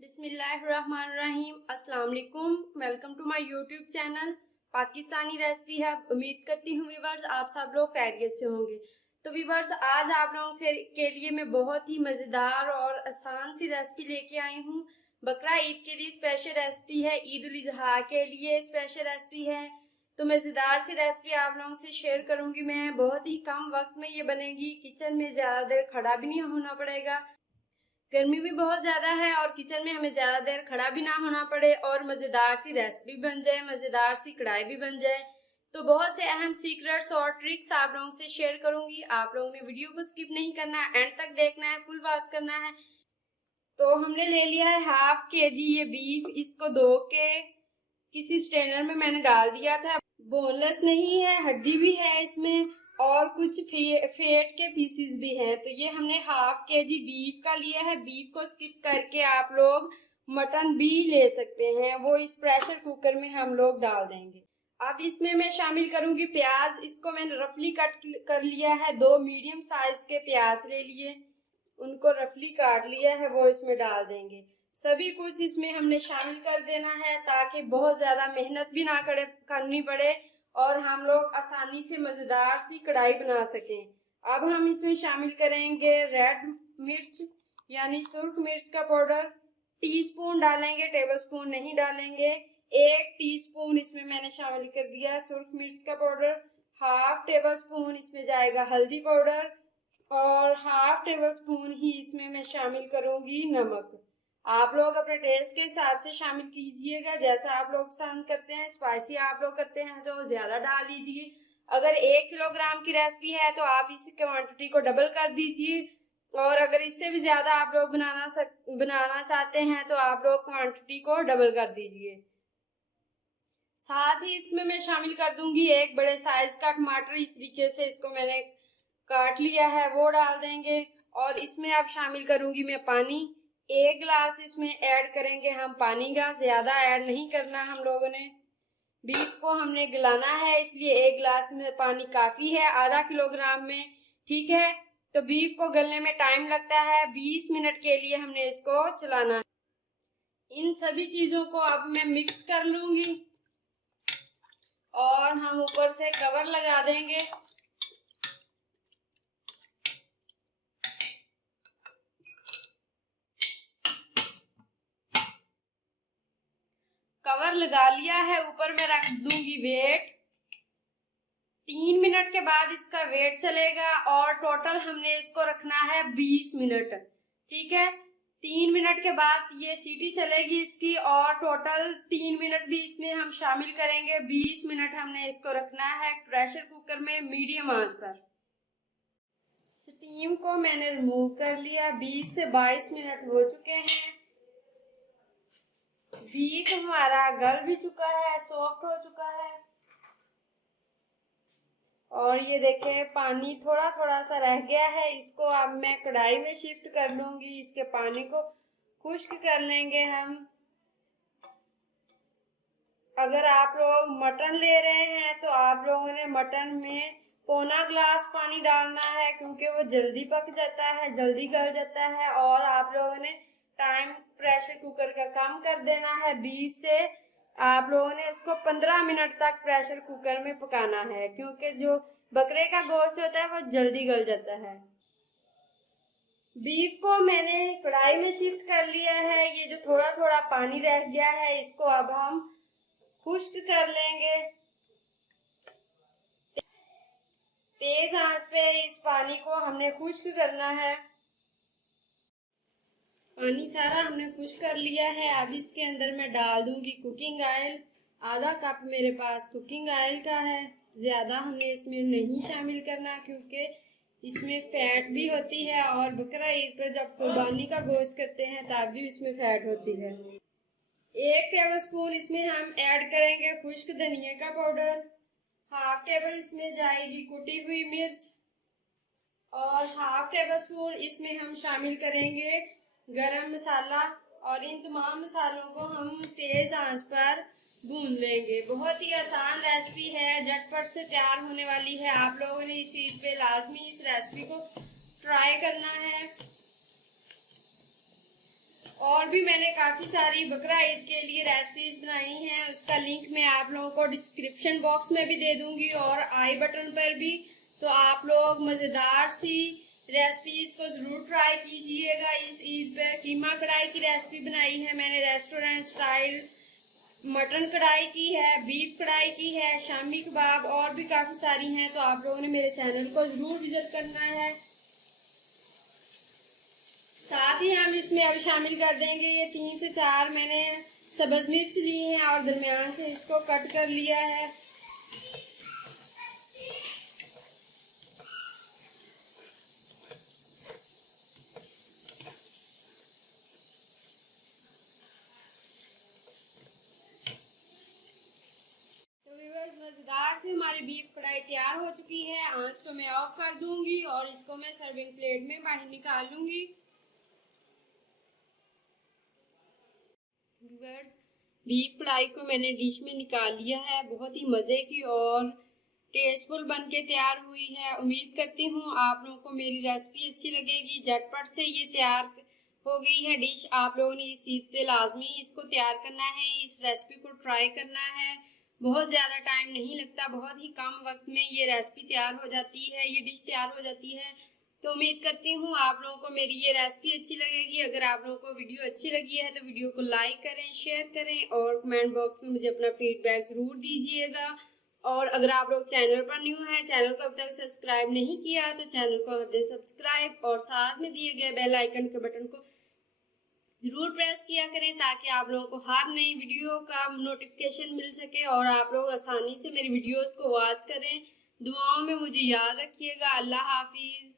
बिस्मिल्लाहिर्रहमानिर्रहीम। अस्सलाम वालेकुम। Welcome to my YouTube channel Pakistani recipe hub. उम्मीद करती हूँ व्यूअर्स आप सब लोग खैरियत से होंगे। तो व्यूअर्स आज आप लोगों के लिए मैं बहुत ही मज़ेदार और आसान सी रेसिपी लेके आई हूँ। बकरा ईद के लिए स्पेशल रेसिपी है, ईद उल अजहा के लिए स्पेशल रेसिपी है। तो मज़ेदार सी रेसिपी आप लोगों से शेयर करूँगी मैं। बहुत ही कम वक्त में ये बनेगी, किचन में ज़्यादा देर खड़ा भी नहीं होना पड़ेगा। गर्मी भी बहुत ज़्यादा है और किचन में हमें ज़्यादा देर खड़ा भी ना होना पड़े और मज़ेदार सी रेसिपी बन जाए, मज़ेदार सी कढ़ाई भी बन जाए। तो बहुत से अहम सीक्रेट्स और ट्रिक्स आप लोगों से शेयर करूंगी। आप लोगों ने वीडियो को स्किप नहीं करना है, एंड तक देखना है, फुल वॉच करना है। तो हमने ले लिया है हाफ केजी ये बीफ। इसको धो के किसी स्ट्रेनर में मैंने डाल दिया था। बोनलेस नहीं है, हड्डी भी है इसमें और कुछ फेट के पीसेस भी हैं। तो ये हमने हाफ केजी बीफ का लिया है। बीफ को स्किप करके आप लोग मटन भी ले सकते हैं, वो इस प्रेशर कुकर में हम लोग डाल देंगे। अब इसमें मैं शामिल करूंगी प्याज। इसको मैंने रफली कट कर लिया है। 2 मीडियम साइज के प्याज ले लिए, उनको रफली काट लिया है, वो इसमें डाल देंगे। सभी कुछ इसमें हमने शामिल कर देना है ताकि बहुत ज़्यादा मेहनत भी ना करनी पड़े और हम लोग आसानी से मज़ेदार सी कढ़ाई बना सकें। अब हम इसमें शामिल करेंगे रेड मिर्च यानी सुर्ख मिर्च का पाउडर। टीस्पून डालेंगे, टेबलस्पून नहीं डालेंगे। 1 टीस्पून इसमें मैंने शामिल कर दिया सुर्ख मिर्च का पाउडर। हाफ टेबल स्पून इसमें जाएगा हल्दी पाउडर और हाफ टेबल स्पून ही इसमें मैं शामिल करूंगी नमक। आप लोग अपने टेस्ट के हिसाब से शामिल कीजिएगा, जैसा आप लोग पसंद करते हैं। स्पाइसी आप लोग करते हैं तो ज़्यादा डाल लीजिए। अगर 1 किलोग्राम की रेसिपी है तो आप इस क्वांटिटी को डबल कर दीजिए और अगर इससे भी ज़्यादा आप लोग बनाना चाहते हैं तो आप लोग क्वांटिटी को डबल कर दीजिए। साथ ही इसमें मैं शामिल कर दूंगी 1 बड़े साइज का टमाटर। इस तरीके से इसको मैंने काट लिया है, वो डाल देंगे। और इसमें अब शामिल करूंगी मैं पानी। 1 गिलास इसमें ऐड करेंगे हम पानी का, ज्यादा ऐड नहीं करना हम लोगों ने। बीफ को हमने गलाना है इसलिए 1 गिलास में पानी काफी है आधा किलोग्राम में, ठीक है। तो बीफ को गलने में टाइम लगता है, 20 मिनट के लिए हमने इसको चलाना है। इन सभी चीजों को अब मैं मिक्स कर लूंगी और हम ऊपर से कवर लगा देंगे। कवर लगा लिया है, ऊपर मैं रख दूंगी वेट। 3 मिनट के बाद इसका वेट चलेगा और टोटल हमने इसको रखना है 20 मिनट, ठीक है। 3 मिनट के बाद ये सीटी चलेगी इसकी और टोटल 3 मिनट भी इसमें हम शामिल करेंगे। 20 मिनट हमने इसको रखना है प्रेशर कुकर में मीडियम आंच पर। स्टीम को मैंने रिमूव कर लिया। 20 से 22 मिनट हो चुके हैं। बीफ हमारा गल भी चुका है, सॉफ्ट हो चुका है और ये देखें पानी थोड़ा थोड़ा सा रह गया है। इसको अब मैं कढ़ाई में शिफ्ट कर लूंगी। इसके पानी को खुश्क कर लेंगे हम। अगर आप लोग मटन ले रहे हैं तो आप लोगों ने मटन में पौना गिलास पानी डालना है क्योंकि वो जल्दी पक जाता है, जल्दी गल जाता है। और आप लोगों ने टाइम प्रेशर कुकर का कम कर देना है 20 से। आप लोगों ने इसको 15 मिनट तक प्रेशर कुकर में पकाना है क्योंकि जो बकरे का गोश्त होता है वो जल्दी गल जाता है। बीफ को मैंने कढ़ाई में शिफ्ट कर लिया है। ये जो थोड़ा थोड़ा पानी रह गया है इसको अब हम खुश्क कर लेंगे। तेज आंच पे इस पानी को हमने खुश्क करना है। पानी सारा हमने खुश्क कर लिया है। अब इसके अंदर मैं डाल दूंगी कुकिंग ऑयल। आधा कप मेरे पास कुकिंग ऑयल का है, ज़्यादा हमने इसमें नहीं शामिल करना क्योंकि इसमें फैट भी होती है और बकरा ईद पर जब कुर्बानी का गोश्त करते हैं तब भी इसमें फैट होती है। 1 टेबल स्पून इसमें हम ऐड करेंगे खुश्क धनिया का पाउडर। हाफ टेबल इसमें जाएगी कुटी हुई मिर्च और हाफ टेबल स्पून इसमें हम शामिल करेंगे गरम मसाला। और इन तमाम मसालों को हम तेज आंच पर भून लेंगे। बहुत ही आसान रेसिपी है, झटपट से तैयार होने वाली है। आप लोगों ने इस ईद पे लाजमी इस रेसिपी को ट्राई करना है। और भी मैंने काफ़ी सारी बकरा ईद के लिए रेसिपीज बनाई हैं, उसका लिंक मैं आप लोगों को डिस्क्रिप्शन बॉक्स में भी दे दूंगी और आई बटन पर भी। तो आप लोग मज़ेदार सी रेसिपीज को ज़रूर ट्राई कीजिएगा। इस ईद पर कीमा कढ़ाई की रेसिपी बनाई है मैंने, रेस्टोरेंट स्टाइल मटन कढ़ाई की है, बीफ कढ़ाई की है, शामी कबाब और भी काफ़ी सारी हैं। तो आप लोगों ने मेरे चैनल को ज़रूर विज़िट करना है। साथ ही हम इसमें अब शामिल कर देंगे ये 3 से 4 मैंने सब्ज़ मिर्च ली हैं और दरमियान से इसको कट कर लिया है। तो व्यूअर्स, मज़ेदार से हमारी बीफ कढ़ाई तैयार हो चुकी है। आंच को मैं ऑफ कर दूंगी और इसको मैं सर्विंग प्लेट में बाहर निकाल लूंगी। व्यूअर्स, बीफ कढ़ाई को मैंने डिश में निकाल लिया है। बहुत ही मज़े की और टेस्टफुल बन के तैयार हुई है। उम्मीद करती हूँ आप लोगों को मेरी रेसिपी अच्छी लगेगी। झटपट से ये तैयार हो गई है डिश। आप लोगों ने इस ईद पे लाजमी इसको तैयार करना है, इस रेसिपी को ट्राई करना है। बहुत ज़्यादा टाइम नहीं लगता, बहुत ही कम वक्त में ये रेसिपी तैयार हो जाती है, ये डिश तैयार हो जाती है। तो उम्मीद करती हूँ आप लोगों को मेरी ये रेसिपी अच्छी लगेगी। अगर आप लोगों को वीडियो अच्छी लगी है तो वीडियो को लाइक करें, शेयर करें और कमेंट बॉक्स में मुझे अपना फीडबैक ज़रूर दीजिएगा। और अगर आप लोग चैनल पर न्यू हैं, चैनल को अब तक सब्सक्राइब नहीं किया तो चैनल को कर दें सब्सक्राइब और साथ में दिए गए बेल आइकन के बटन को ज़रूर प्रेस किया करें ताकि आप लोगों को हर नई वीडियो का नोटिफिकेशन मिल सके और आप लोग आसानी से मेरी वीडियोस को वॉच करें। दुआओं में मुझे याद रखिएगा। अल्लाह हाफिज़।